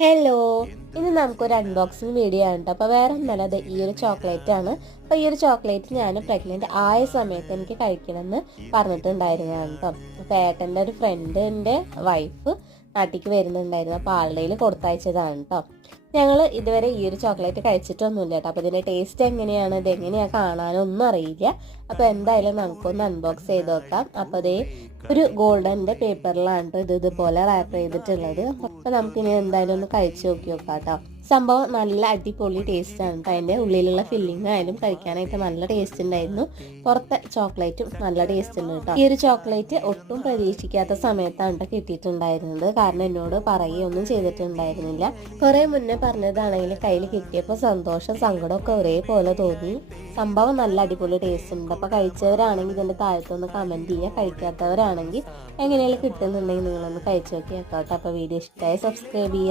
Hello, ഇന്ന് നമുക്കൊരു unboxing video ആണ് കേട്ടോ. അപ്പോൾ വേറെ ഒന്നല്ല, അത് ഈ ഒരു ചോക്ലേറ്റ് ആണ്. അപ്പോൾ ഈ ഒരു ചോക്ലേറ്റ് ഞാൻ പ്രഗ്നൻ്റ് ആയ സമയത്ത് എനിക്ക് കഴിക്കണമെന്ന് പറഞ്ഞിട്ടുണ്ടായിരുന്നതാണ് കേട്ടോ. അപ്പോൾ ഏട്ടൻ്റെ ഒരു ഫ്രണ്ടിൻ്റെ വൈഫ് നാട്ടിലേക്ക് വരുന്നുണ്ടായിരുന്നു. അപ്പോൾ ആളുടെ കൊടുത്തയച്ചതാണ് കേട്ടോ. ഞങ്ങൾ ഇതുവരെ ഈ ഒരു ചോക്ലേറ്റ് കഴിച്ചിട്ടൊന്നുമില്ല കേട്ടോ. അപ്പോൾ ഇതിൻ്റെ ടേസ്റ്റ് എങ്ങനെയാണ്, ഇതെങ്ങനെയാണ് കാണാനൊന്നും അറിയില്ല. അപ്പോൾ എന്തായാലും നമുക്കൊന്ന് അൺബോക്സ് ചെയ്ത് നോക്കാം. അപ്പോൾ അതേ ഒരു ഗോൾഡൻ്റെ പേപ്പറിലാണ് ഇതുപോലെ റാപ്പ് ചെയ്തിട്ടുള്ളത്. അപ്പോൾ നമുക്കിനി എന്തായാലും ഒന്ന് കഴിച്ച് നോക്കി നോക്കാം കേട്ടോ. സംഭവം നല്ല അടിപൊളി ടേസ്റ്റ് ആണ് കേട്ടോ. അതിൻ്റെ ഉള്ളിലുള്ള ഫില്ലിംഗ് ആയാലും കഴിക്കാനായിട്ട് നല്ല ടേസ്റ്റ് ഉണ്ടായിരുന്നു. പുറത്തെ ചോക്ലേറ്റും നല്ല ടേസ്റ്റ് ഉണ്ട് കേട്ടോ. ഈ ഒരു ചോക്ലേറ്റ് ഒട്ടും പ്രതീക്ഷിക്കാത്ത സമയത്താണ് കേട്ടോ കിട്ടിയിട്ടുണ്ടായിരുന്നത്. കാരണം എന്നോട് പറയുകയൊന്നും ചെയ്തിട്ടുണ്ടായിരുന്നില്ല. കുറേ മുന്നേ പറഞ്ഞതാണെങ്കിൽ കയ്യിൽ കിട്ടിയപ്പോൾ സന്തോഷം സങ്കടമൊക്കെ ഒരേപോലെ തോന്നി. സംഭവം നല്ല അടിപൊളി ടേസ്റ്റ് ഉണ്ട്. അപ്പോൾ കഴിച്ചവരാണെങ്കിൽ ഇതിൻ്റെ താഴത്തൊന്ന് കമൻറ്റ് ചെയ്യുക. കഴിക്കാത്തവരാണെങ്കിൽ എങ്ങനെയെങ്കിലും കിട്ടുന്നുണ്ടെങ്കിൽ നിങ്ങളൊന്ന് കഴിച്ച് നോക്കി കേട്ടോ. അപ്പോൾ വീഡിയോ ഇഷ്ടമായി സബ്സ്ക്രൈബ് ചെയ്യുക.